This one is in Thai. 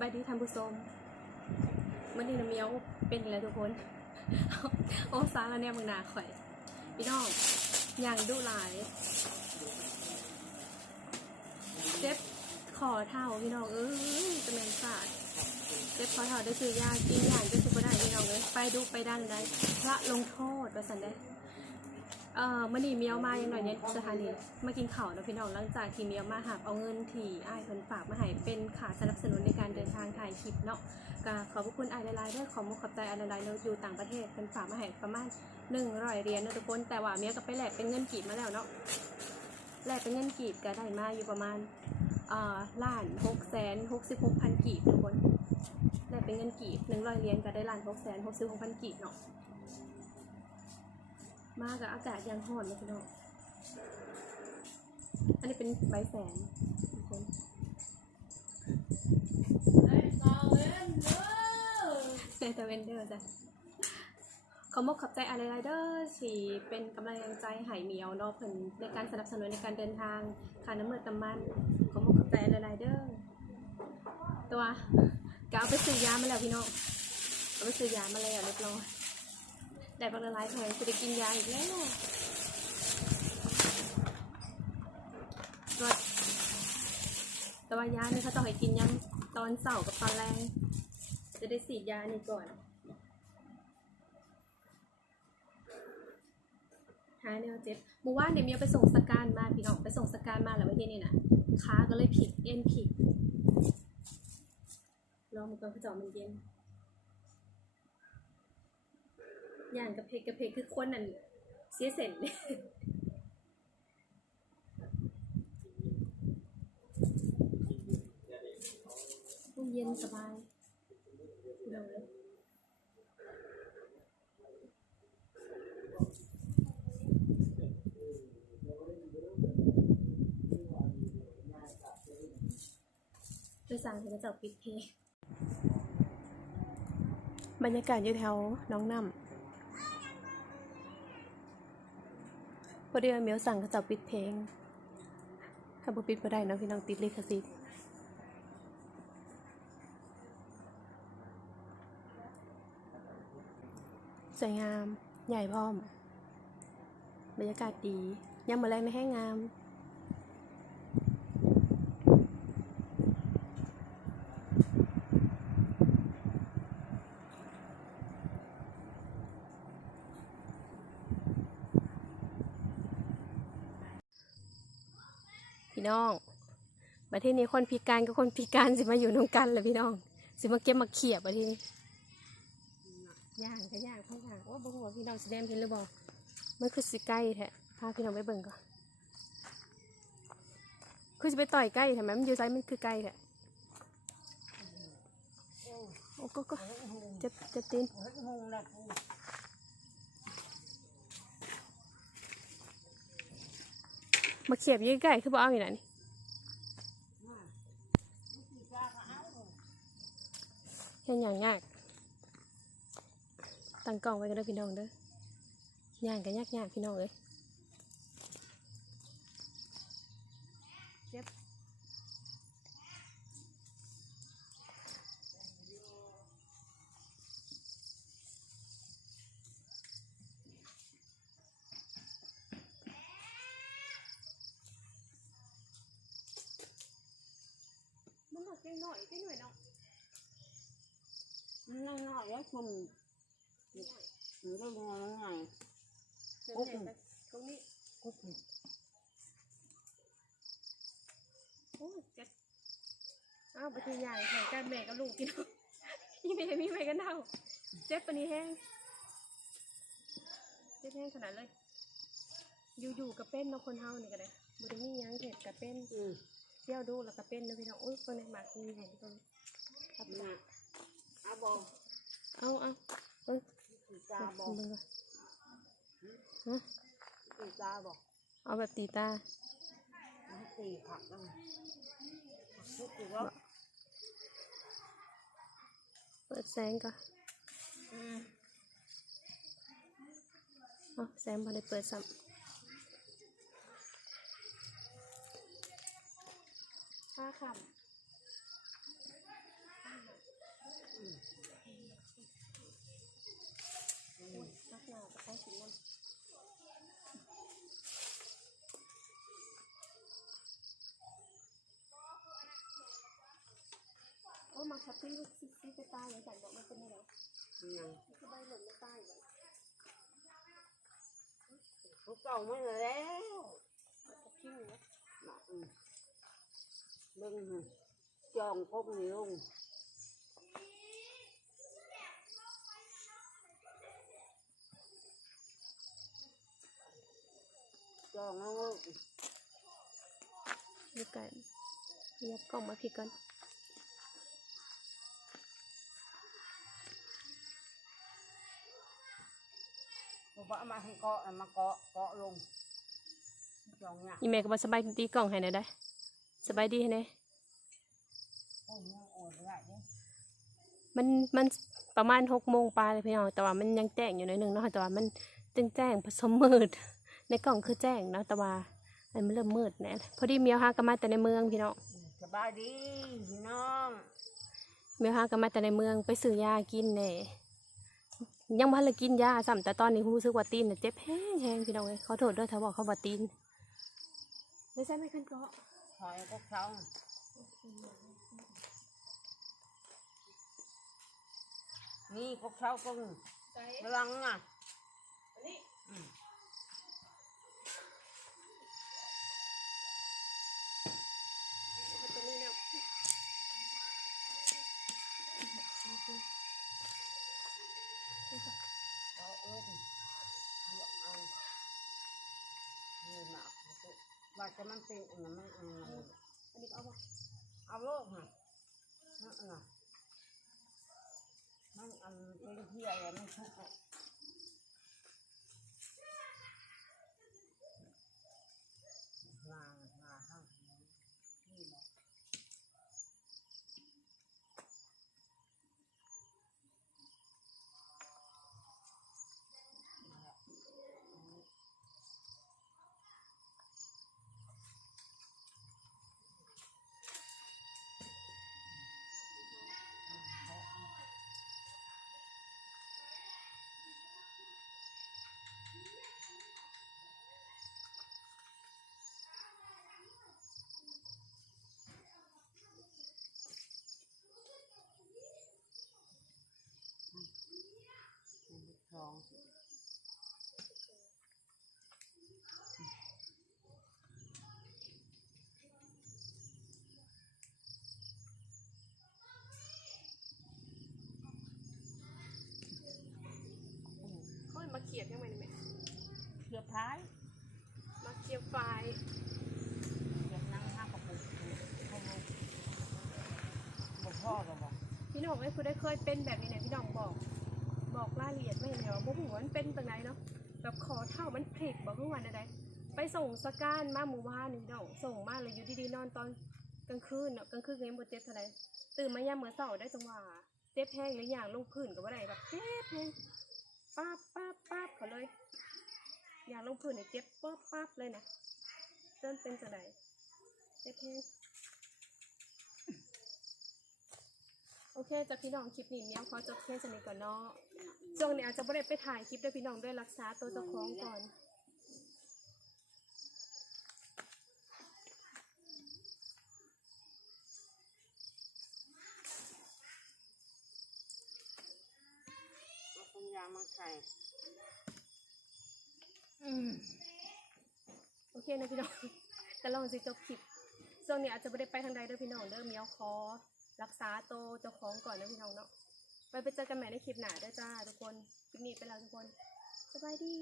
บายดีท่านผู้ชมเมื่อนี้น้ำเมียวเป็นแล้วทุกคนโอ้ซาแล้วเนี่ยมึงนาข่อย พี่น้องอย่างดุหลายเจ็บคอเท่าพี่น้องเอ้ยจะแมนสาดเจ็บคอเท่าได้คือยากินอย่างได้คือบ่ได้พี่น้องเลยไปดูไปดันได้พระลงโทษว่าสันได้ เอ่อมื่อนี้เมียวมาอยังหน่อยเนี่ยสถานีมากินข้าวนะพี่น้องหลังจากที่เมียวมาหาเอาเงินที่อ้ายเพิ่นฝากมาให้เป็นค่าสนับสนุนในการเดินทางถ่ายคลิปเนาะก็ขอบคุณไอ้ายลายๆด้วยขอมุขขอบใจไอ้ลายๆเราอยู่ต่างประเทศเพิ่นฝากมาให้ประมาณ100เหรียญนะทุกคนแต่ว่าเมียก็ไปแลกเป็นเงินกีบมาแล้วเนาะแลกเป็นเงินกีบก็ได้มาอยู่ประมาณเอ่อล้าน6แสน66พันกีบทุกคนแลกเป็นเงินกีบ100เหรียญก็ได้ล้าน6แสน66พันกีบเนาะ มากับอากาศยังร้อนเลยพี่น้อง อันนี้เป็นใบแสนทุกคนเซตเวนเดอร์จ้ะขอมอบขอบใจอะไรไรเดอร์ที่เป็นกำลังใจหายเหมียวนาะเพิ่นในการสนับสนุนในการเดินทางค่าน้ำมันตำมันขอมอบขอบใจอะไรไรเดอร์ตัวก็เอาไปซื้อยามาแล้วพี่น้องเอาไปซื้อยามาแล้วเรียบร้อย แต่บางละลายแพงจะได้กินยาอีกแล้วแต่ว่ายานี่เขาต้องให้กินยำตอนเสาร์กับตอนแรง จะได้สีดยานี่ก่อนหายแนวเจ็บเมื่านเนี่ยเมียไปส่งสการมาพี่น้องไปส่งสการมาแล้วเมื่อกี้นี่นะขาก็เลยผิดเอ็นผิดรอมันก่อนเขาเจาะมันเย็น อย่างกระเพกกระเพกคือคนนั่นเสียเสร็จเย็นสบายเลยไปสั่งให้กระจกปิดเพบรรยากาศอยู่แถวน้องน้ำ อดีว่าเมียวสั่งเขาจะปิดเพลงถ้าบ่ปิดบ่ได้นะพี่น้องติดลิขสิทธิ์สวยงาม ใหญ่พร้อม บรรยากาศดียังมาแรงในแห้งงาม พี่น้องประเทศนี้คนพิการกับคนพิการสิมาอยู่นงกันเลยพี่น้อง สิมาเก็บมาเขียบประเทศนี้ย่างก็ย่างพ่อย่างว่าบ่ฮู้ว่าพี่น้องสิแดมเห็นหรือบ่มันคือสิใกล้แท้พาพี่น้องไปเบิ่งก่อนคือสิไปต่อยใกล้ทำไมมันอยู่ไซมันคือใกล้แท้โอ้ก็ก็จ็บเจ็บตีน มาเขียบยี่ใกล้คือบ่เอาอยู่ไหนนี่เห็นอย่างยากตั้งกล้องไว้กันเด้อพี่น้องเด้อย่างกันยากยากพี่น้องเอ้ย มันหนักจังหน่อยจังหน่อยเนาะ nó ngọt quá cùng nó có ngon nó này เดี๋ยวเห็นไปตรงนี้ cút thì โอ้ยเจ็บอ้าวปฏิใหญ่แข่งกันแม่กับลูกกินพี่แม่มีแม่กันเท่าเจ็บปานนี้แห้งเจ็บแห้งขนาดเลย อยู่ๆกับเป็นเนาะคนเฮานี่ก็ได้บริมีหยังเห็ดกับเป็น ừ เที่ยวดูแล้วก็เป็นเนาะพี่น้องอุ้ยคนในหมากมีแห่งตรงครับ nè áo bò เอาเอาเอ้ย thì cha มา bò เบิ่งก่อนฮะ thì cha bò เอาแบบตีตา nó tì thật đâu thuốc thì đó เปิดแสงก่อน ừ เอาแสงพอได้เปิดซ้ำ ห้าคำอุ้ยนักหนาจะต้องกินน้ำโอ้มาคัตตี้ลูกซิซี่ไปใต้ยังสั่นบอกมันเป็นอะไรยังมันคือใบหล่นไม่ใต้เหรอทุกเก่าไม่แล้วมันจะคิ้วนะมาอืม เบิ่งหนึ่งจองพบนี่ลุงจองแล้วลูกดูกันเรียบกล่องมาผิดกันบอกว่าเอามาให้เกาะเอามาเกาะเกาะลงจองเนี่ยอีเมลก็บอสบายตีกล่องให้หน่อยได้ สบายดีให้หน่อยโอ้ยยังอ่อนไม่ได้เนี่ยมันมันประมาณหกโมงปลายเลยพี่น้องแต่ว่ามันยังแจ้งอยู่หน่อยหนึ่งเนาะแต่ว่ามันจึงแจ้งผสมมืด ในกล่องคือแจ้งเนาะแต่ว่าอันมันเริ่มมืดแน่พอดีเมียวฮาก็มาแต่ในเมืองพี่น้องสบายดีพี่น้องเมียวฮาก็มาแต่ในเมืองไปซื้อยากินแน่ยังพันเลยกินยาซ้ำแต่ตอนนี้รู้สึกว่าตีนน่ะเจ็บแห้งแห้งพี่น้องเลยขอโทษด้วยถ้าบอกเขาว่าตีนไม่ใช่ไม่คันเกาะ ถอยพวกเขานี่พวกเขาก็ใช่ระวังอะ ว่าจะมันเป็นอันนั้นมันอันนั้นอันนี้เอาบ่เอาโลกค่ะนั่นน่ะมันอันเป็นเที่ยอะไรมันทุกข์อะงานงานห้างนี่แหละ ทอง เขาเลยมาเขียดยังไงนี่แม่เกือบท้ายมาเขียดไฟล์เกือบนั่งห้ากระปุกเขาบอกบอกพ่อก็บอกพี่น้องไอ้คุณได้เคยเป็นแบบนี้ไหนพี่น้องบอก บอกรายละเอียดไม่เห็นเหรอบ่หูว่ามันเป็นตรงไหนเนาะแบบคอเท่ามันพลิกบอกทุกวันใดๆไปส่งสการมาหมู่บ้านนี่พี่น้องส่งมาเลยอยู่ดีๆนอนตอนกลางคืนเนาะกลางคืนก็ยังบ่เจ็บเท่าไหร่ตื่นมายามมื้อเช้าได้จังหวะเจ็บแห้งหรืออย่างลงพื้นก็บ่ได้แบบเจ็บแห้งป๊าบป๊าบป๊าบ เขาเลย อยางลงพื้นเนี่ยเจ็บป๊าบป๊าบเลยนะจนเป็นจังไดเจ็บแห้งโอเคจะพี่น้องคลิปนี้เมียวขอจบแค่สนิทก่อนเนาะช่วงนี้อาจจะไม่ได้ไปถ่ายคลิปด้วยพี่น้องด้วยรักษาตัวเจ้าของก่อนเอาคุณยามโอเคนะพี่น้อง แต่ลองสิจบคลิปช่วงนี้อาจจะไม่ได้ไปทางใดด้วยพี่น้องเด้อเมียวคอ รักษาโตวเจ้าของก่อนนะพี่น้องเนาะ ไปไปเจอกันใหม่ในคลิปหน้าเด้อจ้าทุกคนคลิปนี้ไปแล้วทุกคน สบายดี